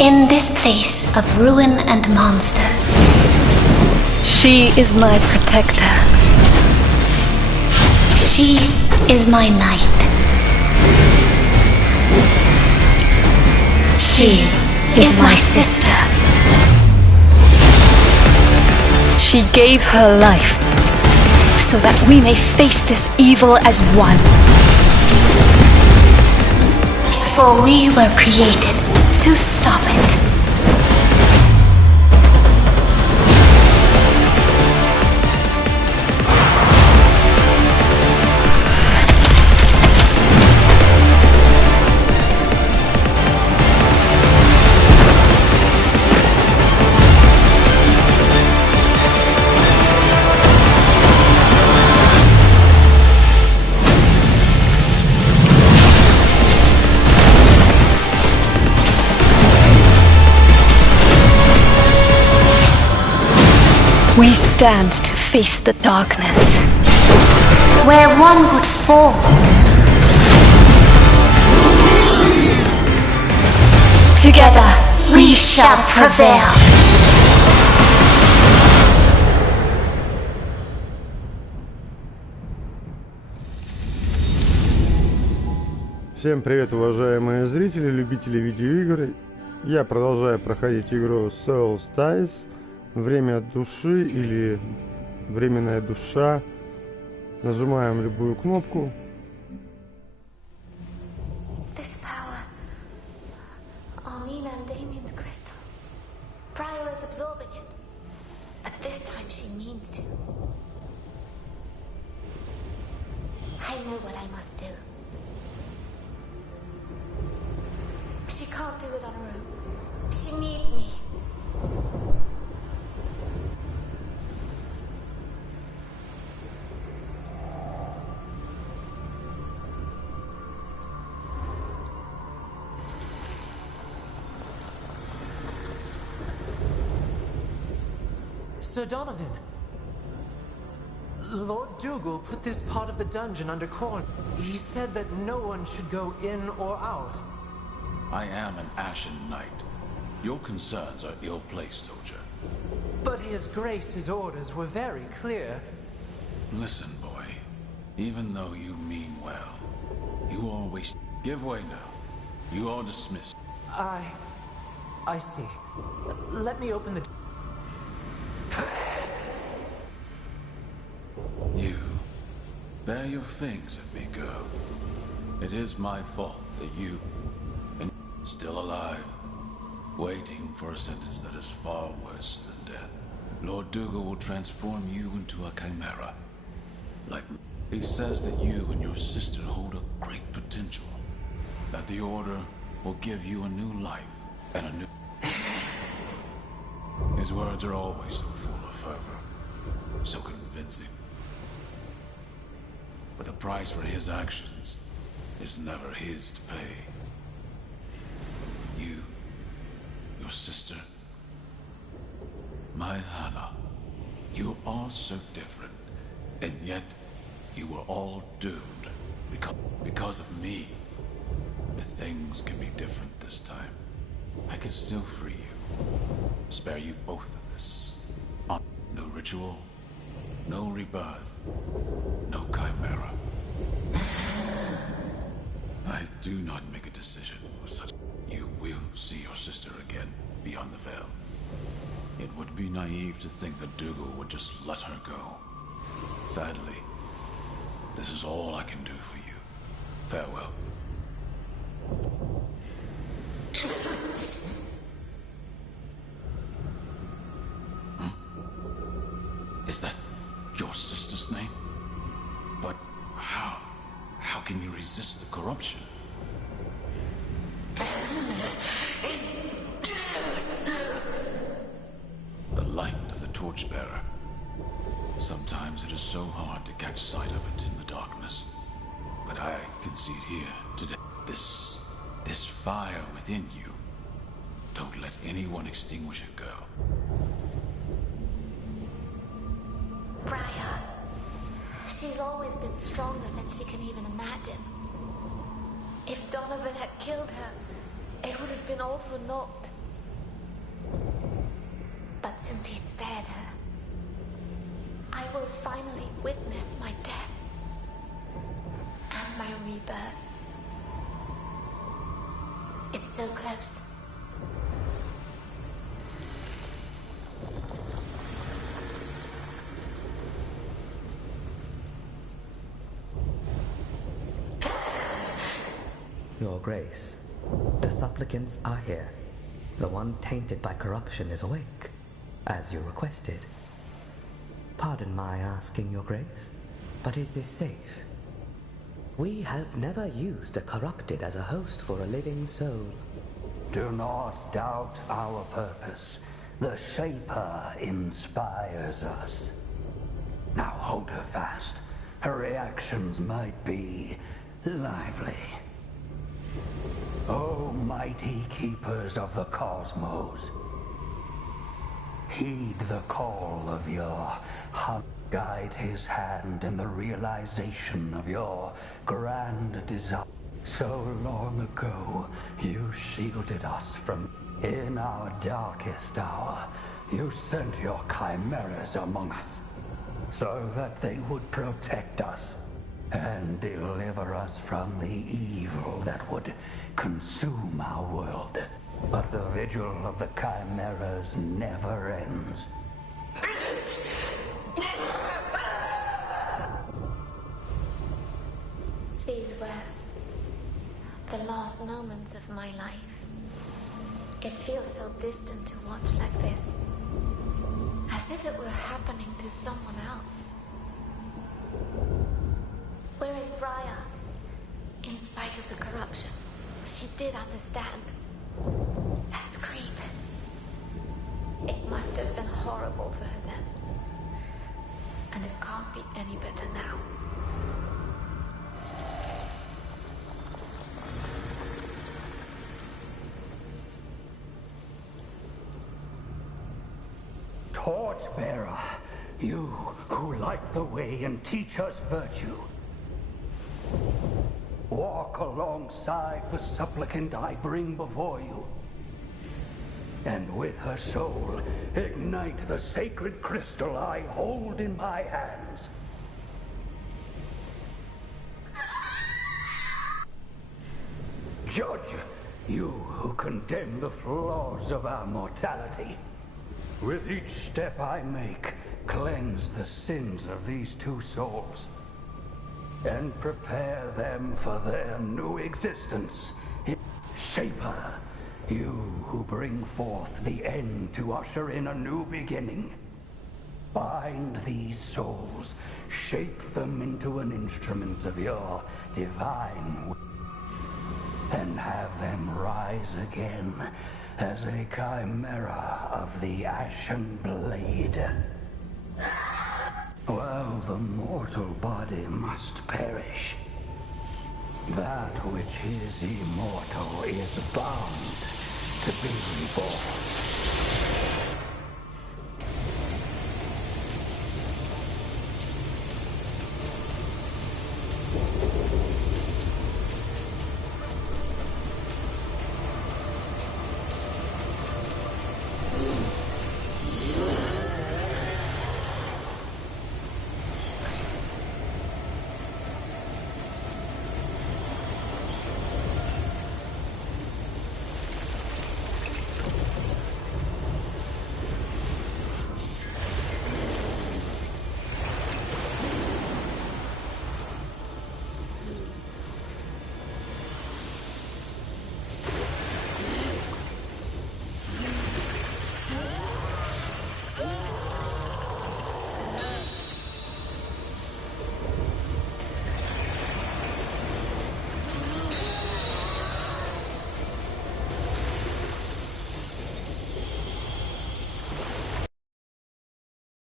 In this place of ruin and monsters, She is my protector. she is my knight. She is my sister. She gave her life so that we may face this evil as one. For we were created to stop it. We stand to face the darkness. Where one would fall, together we shall prevail. Всем привет, уважаемые зрители, любители видеоигр. Я продолжаю проходить игру Soulstice. Время души или временная душа. Нажимаем любую кнопку. This power, Armina and Damien's crystal. Briar is absorbing it, but this time she means to. I know what I must do. She can't do it on her own. She needs me. Sir Donovan! Lord Dougal put this part of the dungeon under quarantine. He said that no one should go in or out. I am an Ashen Knight. Your concerns are ill-placed, soldier. But His Grace's orders were very clear. Listen, boy. Even though you mean well, you always give way now. You are dismissed. I see. Let me open the... You, bear your fangs at me, girl. It is my fault that you, and still alive, waiting for a sentence that is far worse than death. Lord Dougal will transform you into a chimera. Like, he says that you and your sister hold a great potential. That the Order will give you a new life and a new... His words are always so full of fervor, so convincing. But the price for his actions is never his to pay. You, your sister, my Hannah, you are so different, and yet you were all doomed because of me. But things can be different this time. I can still free you, spare you both of this. No ritual, no rebirth, no chimera. I do not make a decision with such. You will see your sister again beyond the veil. It would be naive to think that Dougal would just let her go. Sadly, this is all I can do for you. Farewell. Is that your sister's name? But how? How can you resist the corruption? The light of the torchbearer. Sometimes it is so hard to catch sight of it in the darkness. But I can see it here today. This fire within you. Don't let anyone extinguish it, girl. Briar. She's always been stronger than she can even imagine. If Donovan had killed her, it would have been all for naught. But since he spared her, I will finally witness my death and my rebirth. It's so close. Your Grace, the supplicants are here. The one tainted by corruption is awake, as you requested. Pardon my asking, Your Grace, but is this safe? We have never used a corrupted as a host for a living soul. Do not doubt our purpose. The Shaper inspires us. Now hold her fast. Her reactions might be lively. O mighty keepers of the cosmos, heed the call of your hunt. Guide his hand in the realization of your grand desire. So long ago, you shielded us from. In our darkest hour, you sent your chimeras among us, so that they would protect us and deliver us from the evil that would consume our world. But the vigil of the chimeras never ends. These were the last moments of my life. It feels so distant to watch like this, as if it were happening to someone else. Whereas Briar, in spite of the corruption, she did understand. That scream. It must have been horrible for her then. And it can't be any better now. Torchbearer, you who light the way and teach us virtue. Walk alongside the supplicant I bring before you. And with her soul, ignite the sacred crystal I hold in my hands. Judge, you who condemn the flaws of our mortality. With each step I make, cleanse the sins of these two souls, and prepare them for their new existence. Shaper, you who bring forth the end to usher in a new beginning. Bind these souls, shape them into an instrument of your divine will, and have them rise again as a chimera of the ashen blade. While the mortal body must perish, that which is immortal is bound to be reborn.